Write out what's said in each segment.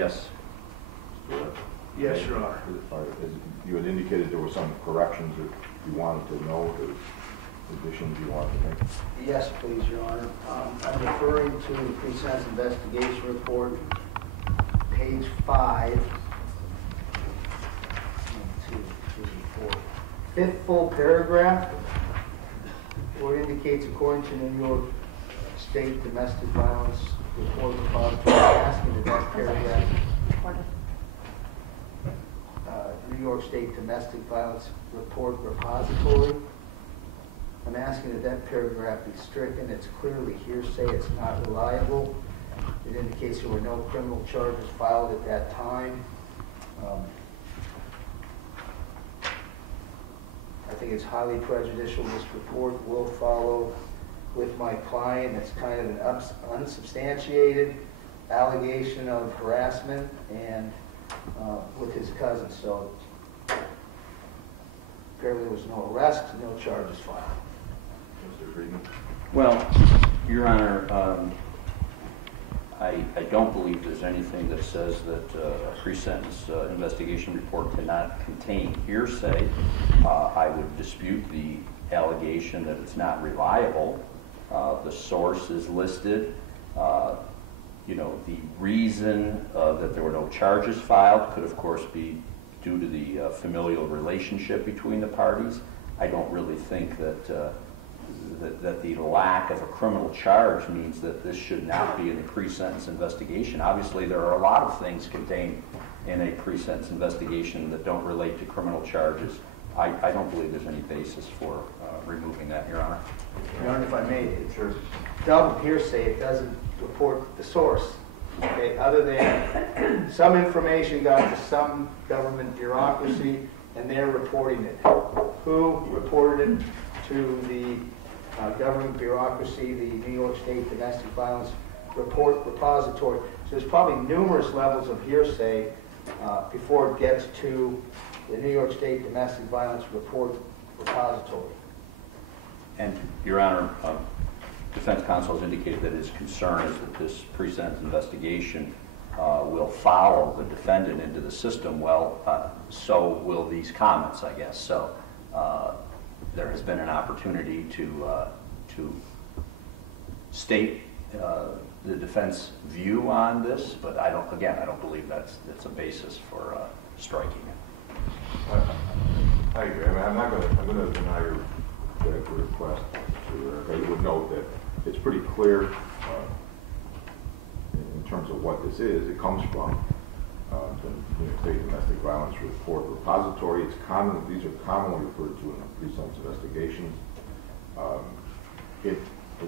Yes. Yes, Your Honor. You had indicated there were some corrections that you wanted to know, or additions you wanted to make. Yes, please, Your Honor. I'm referring to the pre-sentence investigation report, page 5. 1, 2, 3, 4. Fifth full paragraph, where it indicates, according to New York State Domestic Violence Report Repository, asking that that paragraph, New York State Domestic Violence Report Repository, I'm asking that that paragraph be stricken. It's clearly hearsay. It's not reliable. It indicates there were no criminal charges filed at that time. I think it's highly prejudicial. This report will follow with my client. It's kind of an unsubstantiated allegation of harassment and with his cousin. So apparently there was no arrest, no charges filed. Mr. Friedman? Well, Your Honor, I don't believe there's anything that says that a pre-sentence investigation report cannot contain hearsay. I would dispute the allegation that it's not reliable. The source is listed. The reason that there were no charges filed could, of course, be due to the familial relationship between the parties. I don't really think that the lack of a criminal charge means that this should not be in the pre-sentence investigation. Obviously, there are a lot of things contained in a pre-sentence investigation that don't relate to criminal charges. I don't believe there's any basis for removing that, Your Honor. Your Honor, if I may, it's double hearsay. It doesn't report the source. Okay, other than some information got to some government bureaucracy and they're reporting it. Who reported it to the government bureaucracy, the New York State Domestic Violence Report Repository? So there's probably numerous levels of hearsay before it gets to the New York State Domestic Violence Report Repository. And, Your Honor, defense counsel has indicated that his concern is that this pre-sentence investigation will follow the defendant into the system. Well, so will these comments, I guess. So there has been an opportunity to state the defense view on this, but I don't believe that's a basis for striking it. I agree. I mean, I'm going to deny your request. I would note that it's pretty clear in terms of what this is. It comes from the New York State Domestic Violence Report Repository. These are commonly referred to in pre-sentence investigations. It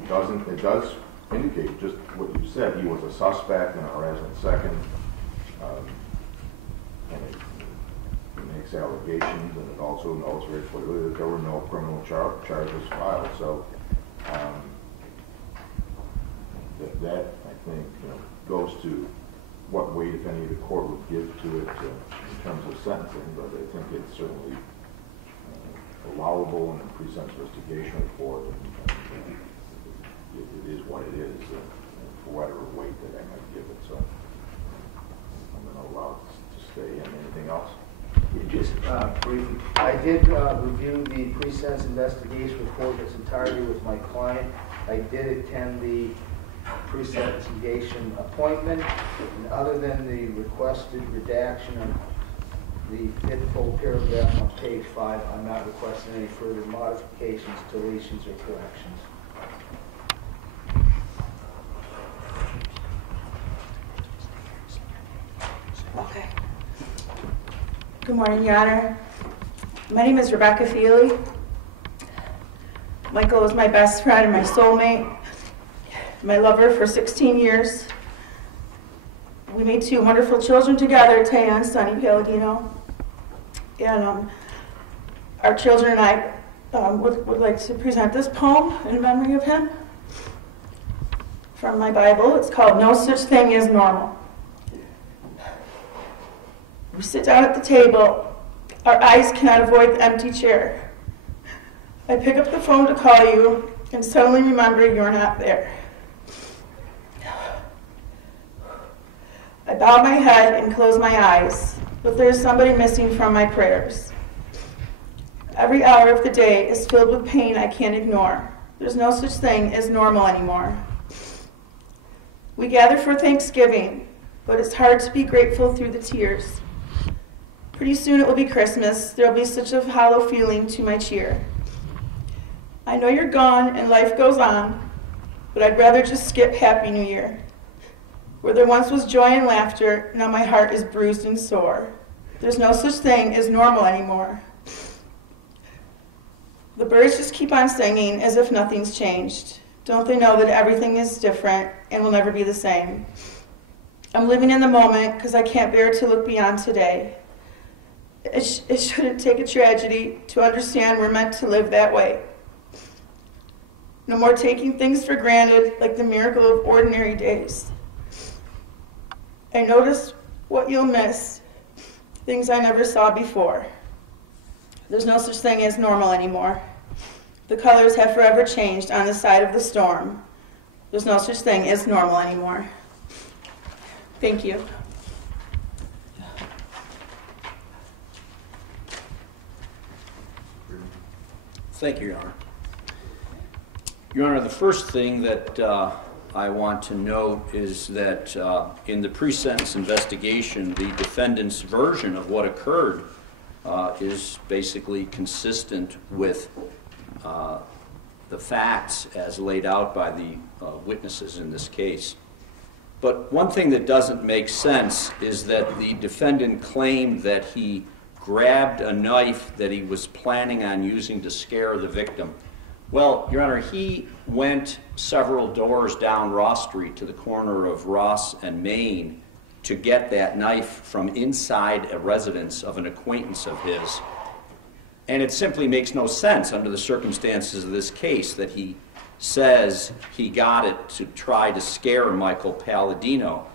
does indicate just what you said. He was a suspect in a harassment second. And it makes allegations, and it also notes very clearly that there were no criminal charges filed. So that I think goes to what weight, if any, the court would give to it in terms of sentencing. But I think it's certainly allowable in a pre-sentence investigation report. And it is what it is, for whatever weight that I might give it. So I'm going to allow it to stay in. Anything else? Just briefly, I did review the pre-sentence investigation report that's entirely with my client. I did attend the pre-sentence investigation appointment, and other than the requested redaction of the fifth full paragraph on page 5, I'm not requesting any further modifications, deletions, or corrections. Okay. Good morning, Your Honor. My name is Rebecca Feely. Michael is my best friend and my soulmate, my lover for 16 years. We made 2 wonderful children together, Taya and Sonny Paladino. And our children and I would like to present this poem in memory of him from my Bible. It's called No Such Thing as Normal. We sit down at the table. Our eyes cannot avoid the empty chair. I pick up the phone to call you and suddenly remember you're not there. I bow my head and close my eyes, but there is somebody missing from my prayers. Every hour of the day is filled with pain I can't ignore. There's no such thing as normal anymore. We gather for Thanksgiving, but it's hard to be grateful through the tears. Pretty soon it will be Christmas. There'll be such a hollow feeling to my cheer. I know you're gone and life goes on, but I'd rather just skip Happy New Year. Where there once was joy and laughter, now my heart is bruised and sore. There's no such thing as normal anymore. The birds just keep on singing as if nothing's changed. Don't they know that everything is different and will never be the same? I'm living in the moment because I can't bear to look beyond today. It shouldn't take a tragedy to understand we're meant to live that way. No more taking things for granted like the miracle of ordinary days. I notice what you'll miss, things I never saw before. There's no such thing as normal anymore. The colors have forever changed on the side of the storm. There's no such thing as normal anymore. Thank you. Thank you, Your Honor. Your Honor, the first thing that I want to note is that in the pre-sentence investigation, the defendant's version of what occurred is basically consistent with the facts as laid out by the witnesses in this case. But one thing that doesn't make sense is that the defendant claimed that he grabbed a knife that he was planning on using to scare the victim. Well, Your Honor, he went several doors down Ross Street to the corner of Ross and Main to get that knife from inside a residence of an acquaintance of his. And it simply makes no sense under the circumstances of this case that he says he got it to try to scare Michael Paladino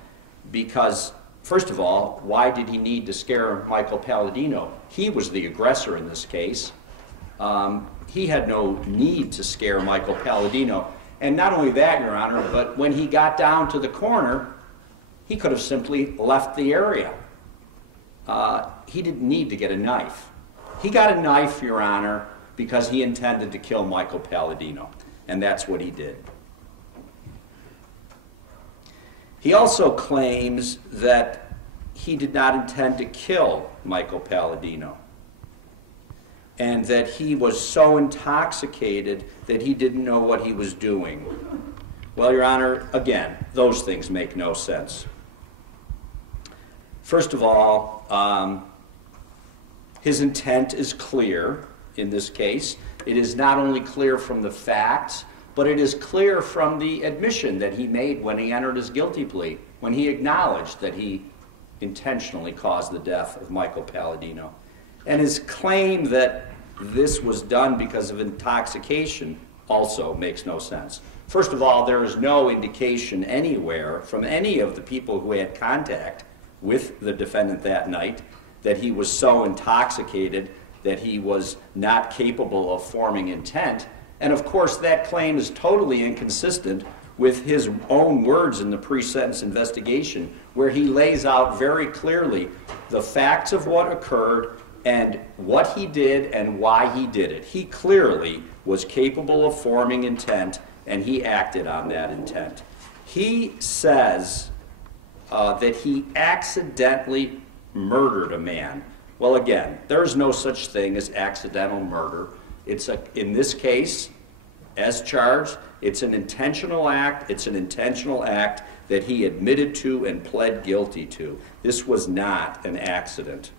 because, first of all, why did he need to scare Michael Paladino? He was the aggressor in this case. He had no need to scare Michael Paladino. And not only that, Your Honor, but when he got down to the corner, he could have simply left the area. He didn't need to get a knife. He got a knife, Your Honor, because he intended to kill Michael Paladino, and that's what he did. He also claims that he did not intend to kill Michael Paladino, and that he was so intoxicated that he didn't know what he was doing. Well, Your Honor, again, those things make no sense. First of all, his intent is clear in this case. It is not only clear from the facts, but it is clear from the admission that he made when he entered his guilty plea, when he acknowledged that he intentionally caused the death of Michael Paladino. And his claim that this was done because of intoxication also makes no sense. First of all, there is no indication anywhere from any of the people who had contact with the defendant that night that he was so intoxicated that he was not capable of forming intent. And of course, that claim is totally inconsistent with his own words in the pre-sentence investigation, where he lays out very clearly the facts of what occurred and what he did and why he did it. He clearly was capable of forming intent, and he acted on that intent. He says that he accidentally murdered a man. Well, again, there is no such thing as accidental murder. In this case, as charged, it's an intentional act. It's an intentional act that he admitted to and pled guilty to. This was not an accident.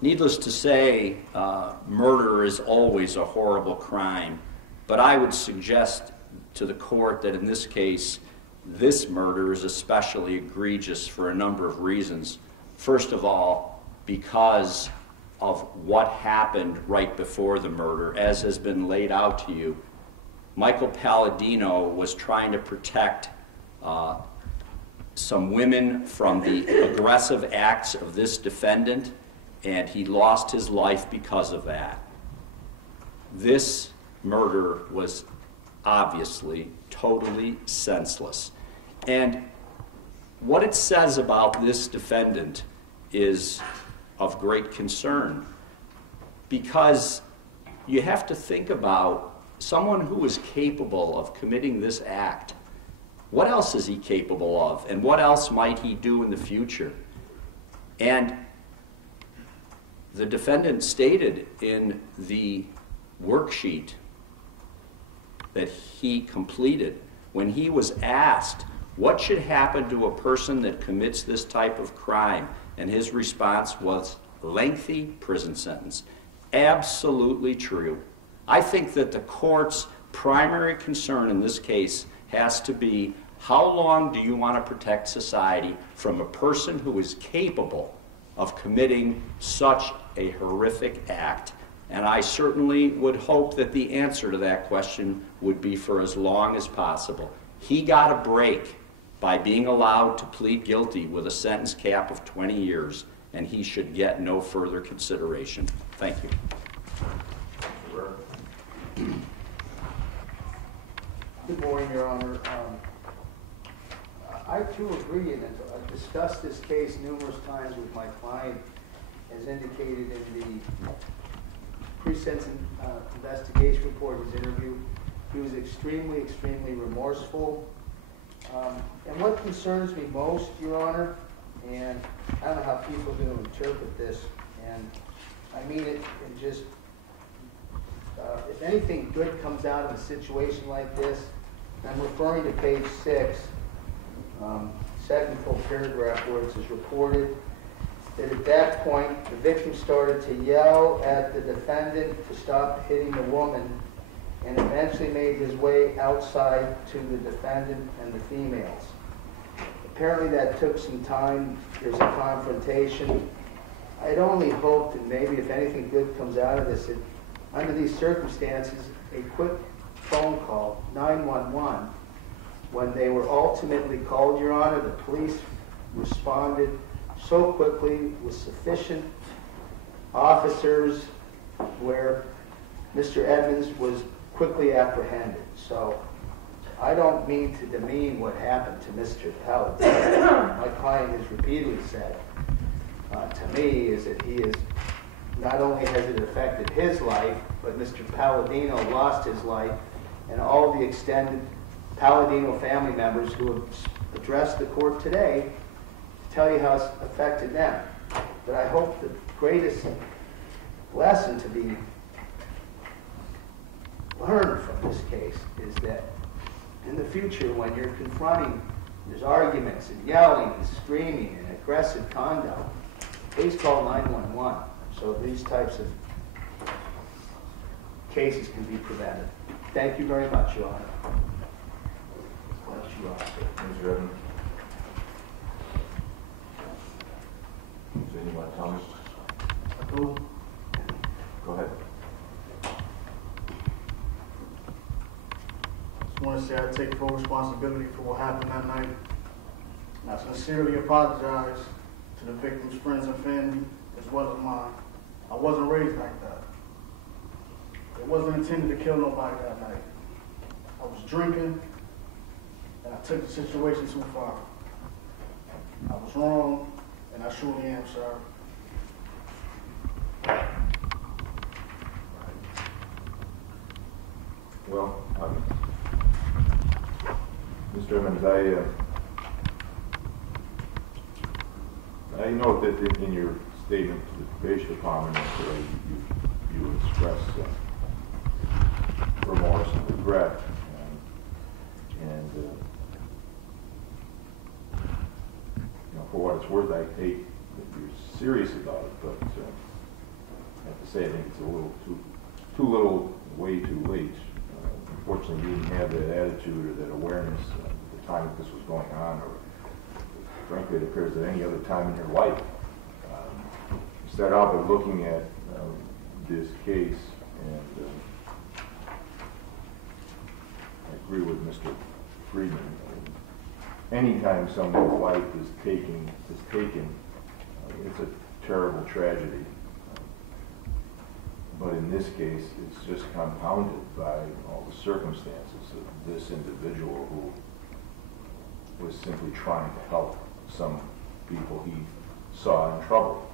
Needless to say, murder is always a horrible crime, but I would suggest to the court that in this case, this murder is especially egregious for a number of reasons. First of all, because of what happened right before the murder, as has been laid out to you. Michael Paladino was trying to protect some women from the aggressive acts of this defendant, and he lost his life because of that. This murder was obviously totally senseless. And what it says about this defendant is of great concern, because you have to think about someone who is capable of committing this act. What else is he capable of, and what else might he do in the future? And the defendant stated in the worksheet that he completed, when he was asked what should happen to a person that commits this type of crime, and his response was lengthy prison sentence. Absolutely true. I think that the court's primary concern in this case has to be, how long do you want to protect society from a person who is capable of committing such a horrific act? And I certainly would hope that the answer to that question would be for as long as possible. He got a break by being allowed to plead guilty with a sentence cap of 20 years, and he should get no further consideration. Thank you. Good morning, Your Honor. I too agree, and I've discussed this case numerous times with my client, as indicated in the pre-sentence investigation report, his interview. He was extremely, extremely remorseful. And what concerns me most, Your Honor, and I don't know how people are going to interpret this, and I mean it in just, if anything good comes out of a situation like this, I'm referring to page 6, second full paragraph, where it is reported that at that point, the victim started to yell at the defendant to stop hitting the woman, and eventually made his way outside to the defendant and the females. Apparently that took some time. There's a confrontation. I'd only hope that maybe if anything good comes out of this, that under these circumstances, a quick phone call, 911, when they were ultimately called, Your Honor, the police responded so quickly with sufficient officers where Mr. Edmonds was quickly apprehended. So I don't mean to demean what happened to Mr. Paladino. My client has repeatedly said to me is that he is, not only has it affected his life, but Mr. Paladino lost his life, and all the extended Paladino family members who have addressed the court today to tell you how it's affected them. But I hope the greatest lesson to be learned from this case is that in the future, when you're confronting, there's arguments and yelling and screaming and aggressive conduct, please call 911 so these types of cases can be prevented. Thank you very much, Your Honor. Bless you, Officer. Mr. Edmonds. Is anyone comments? Go ahead. I want to say I take full responsibility for what happened that night. And I sincerely apologize to the victim's friends and family, as well as mine. I wasn't raised like that. It wasn't intended to kill nobody that night. I was drinking, and I took the situation too far. I was wrong, and I truly am sorry. Well, Mr. Edmonds, I note that in your statement to the probation department, you express remorse and regret, and for what it's worth, I hate that you're serious about it, but I have to say I think it's a little too little, way too late. Unfortunately, you didn't have that attitude or that awareness at the time that this was going on, or frankly, it appears at any other time in your life. You start out by looking at this case, and I agree with Mr. Friedman. Anytime someone's life is taken, it's a terrible tragedy. But but in this case, it's just compounded by all the circumstances of this individual who was simply trying to help some people he saw in trouble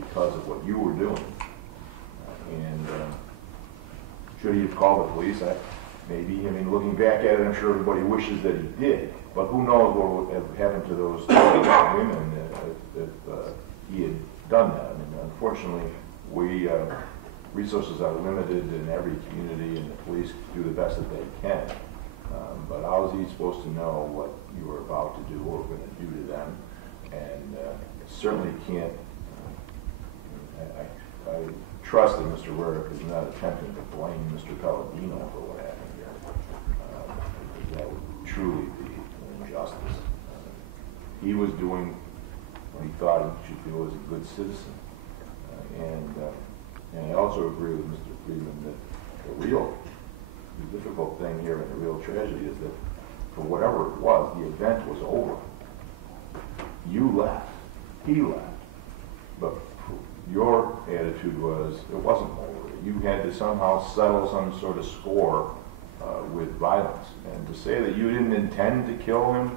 because of what you were doing. And should he have called the police? Maybe. I mean, looking back at it, I'm sure everybody wishes that he did. But who knows what would have happened to those women if he had done that. I mean, unfortunately, resources are limited in every community, and the police do the best that they can. But how is he supposed to know what you were about to do or going to do to them? And certainly can't. I trust that Mr. Wernick is not attempting to blame Mr. Paladino for what happened here. Because that would truly be an injustice. He was doing what he thought he should do as a good citizen. And I also agree with Mr. Friedman that the difficult thing here and the real tragedy is that for whatever it was, the event was over. You left. He left. But your attitude was it wasn't over. You had to somehow settle some sort of score with violence. And to say that you didn't intend to kill him,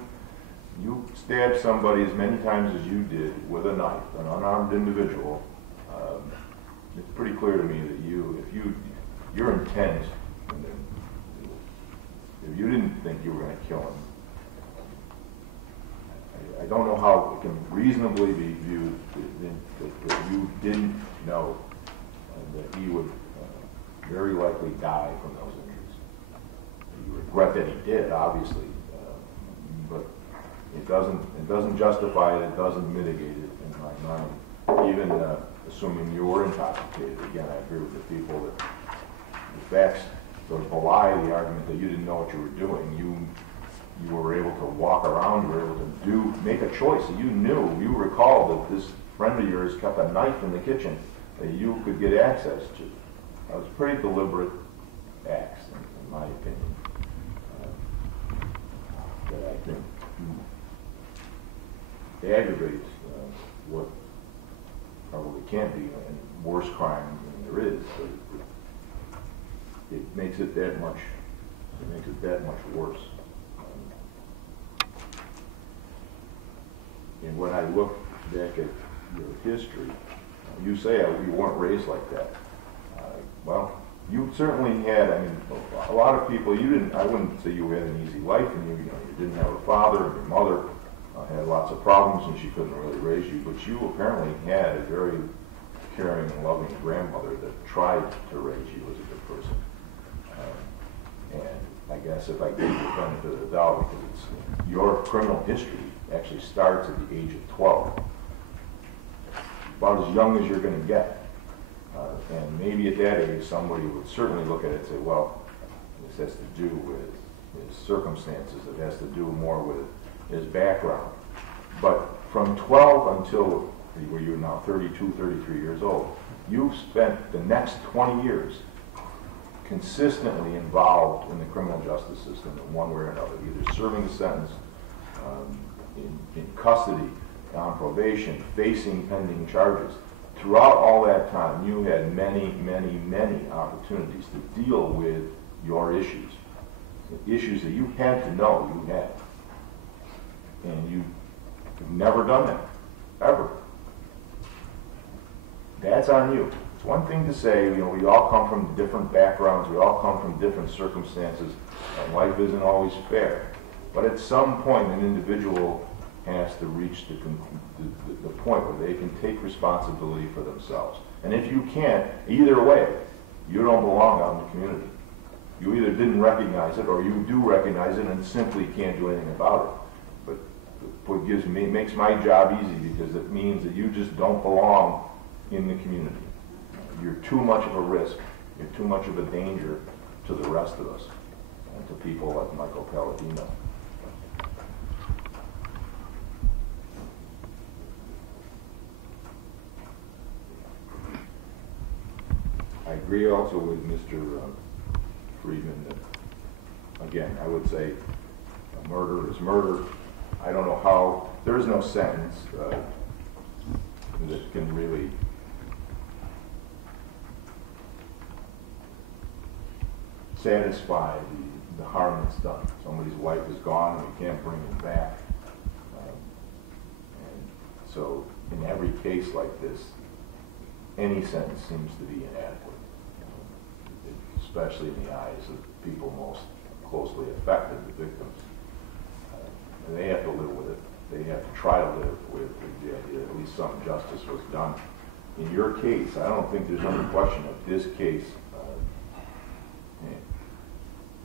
you stabbed somebody as many times as you did with a knife, an unarmed individual. It's pretty clear to me that your intent, if you didn't think you were going to kill him, I don't know how it can reasonably be viewed that you didn't know that he would very likely die from those injuries. You regret that he did, obviously, but it doesn't justify it. It doesn't mitigate it in my mind. Even assuming you were intoxicated, again, I agree with the people that the facts sort of belie the argument that you didn't know what you were doing. You were able to walk around, you were able to make a choice. You recall that this friend of yours kept a knife in the kitchen that you could get access to. That was pretty deliberate acts, in my opinion, that I think aggravates what probably can't be a worse crime than there is, but it makes it that much worse. And when I look back at your history, you say you weren't raised like that. Well, you certainly had. I mean, a lot of people. I wouldn't say you had an easy life, and you didn't have a father, and your mother had lots of problems, and she couldn't really raise you. But you apparently had a very caring and loving grandmother that tried to raise you as a good person. And I guess if I gave you the benefit of the doubt, because your criminal history actually starts at the age of 12, about as young as you're going to get. And maybe at that age, somebody would certainly look at it and say, well, this has to do with his circumstances. It has to do more with his background. But from 12 until where you're now 32, 33 years old, you've spent the next 20 years consistently involved in the criminal justice system in one way or another, either serving a sentence, in custody, on probation, facing pending charges. Throughout all that time, you had many, many, many opportunities to deal with your issues, the issues that you had to know you had. And you've never done that, ever. That's on you. It's one thing to say, we all come from different backgrounds, we all come from different circumstances, and life isn't always fair. But at some point, an individual has to reach the point where they can take responsibility for themselves. And if you can't, either way, you don't belong out in the community. You either didn't recognize it, or you do recognize it and simply can't do anything about it. But what makes my job easy, because it means that you just don't belong in the community. You're too much of a risk. You're too much of a danger to the rest of us and to people like Michael Paladino. I agree also with Mr. Friedman that, again, I would say murder is murder. I don't know how, there is no sentence that can really satisfy the harm that's done. Somebody's wife is gone, we can't bring them back. And so in every case like this, any sentence seems to be inadequate, especially in the eyes of people most closely affected, the victims. And they have to live with it. They have to try to live with the idea that at least some justice was done. In your case, I don't think there's any question that this case,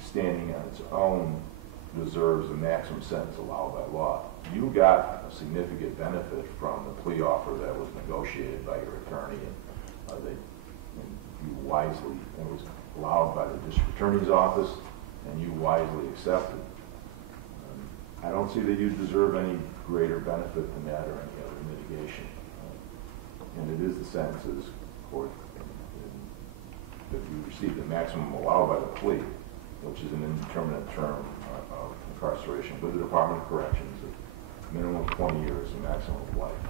standing on its own, deserves the maximum sentence allowed by law. You got a significant benefit from the plea offer that was negotiated by your attorney, and you wisely, it was allowed by the district attorney's office, and you wisely accepted. I don't see that you deserve any greater benefit than that or any other mitigation. And it is the sentences, court, that you received the maximum allowed by the plea, which is an indeterminate term of incarceration with the Department of Corrections, a minimum of 20 years and maximum of life.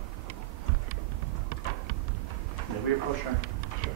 May we approach her? Sure.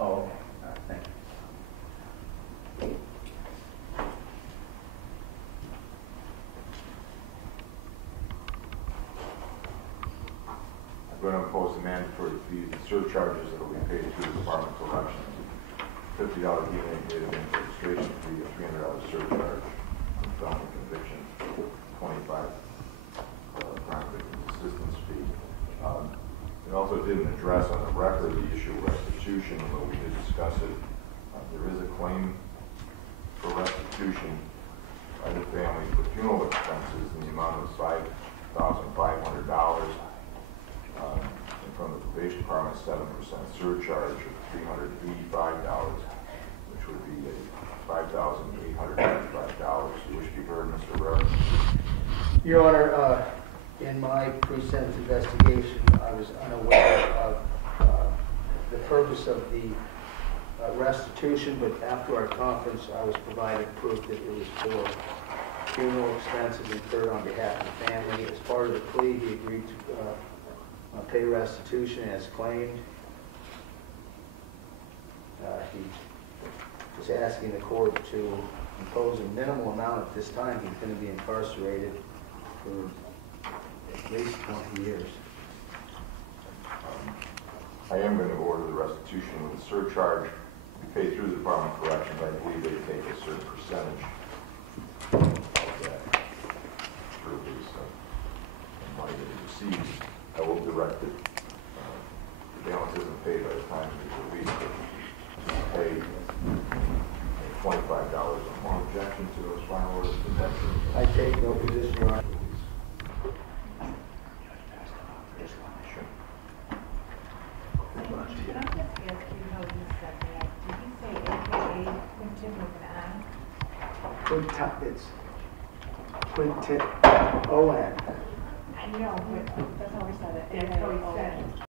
Oh, okay. All right, thank you. I'm going to impose the mandatory fees and surcharges that will be paid to the Department of Corrections. $50 DNA data registration fee, a $300 surcharge, felony conviction, 25 crime victim assistance fee. It also didn't address on the record the issue of restitution, although we did discuss it. There is a claim for restitution by the family for funeral expenses in the amount of $5,500. And from the probation department, 7% surcharge of $385, which would be $5,895. You wish to be heard, Mr. Rare? Your Honor, in my pre-sentence investigation, I was unaware of the purpose of the restitution, but after our conference, I was provided proof that it was for funeral expenses incurred on behalf of the family. As part of the plea, he agreed to pay restitution as claimed. He was asking the court to impose a minimal amount at this time. He's going to be incarcerated for at least 20 years. I am going to order the restitution with a surcharge to be paid through the Department of Corrections. I believe they take a certain percentage of that through his money that he receives. I will direct it. The balance isn't paid by the time he's released, but he's paid $25 a month. Objection to those final orders of protection. I take no position, Your Honor. Can I just ask you how you said that? Did you say AKA Quinten with an It's Quinten O.N. I know, but that's how we said it. That's how we said it.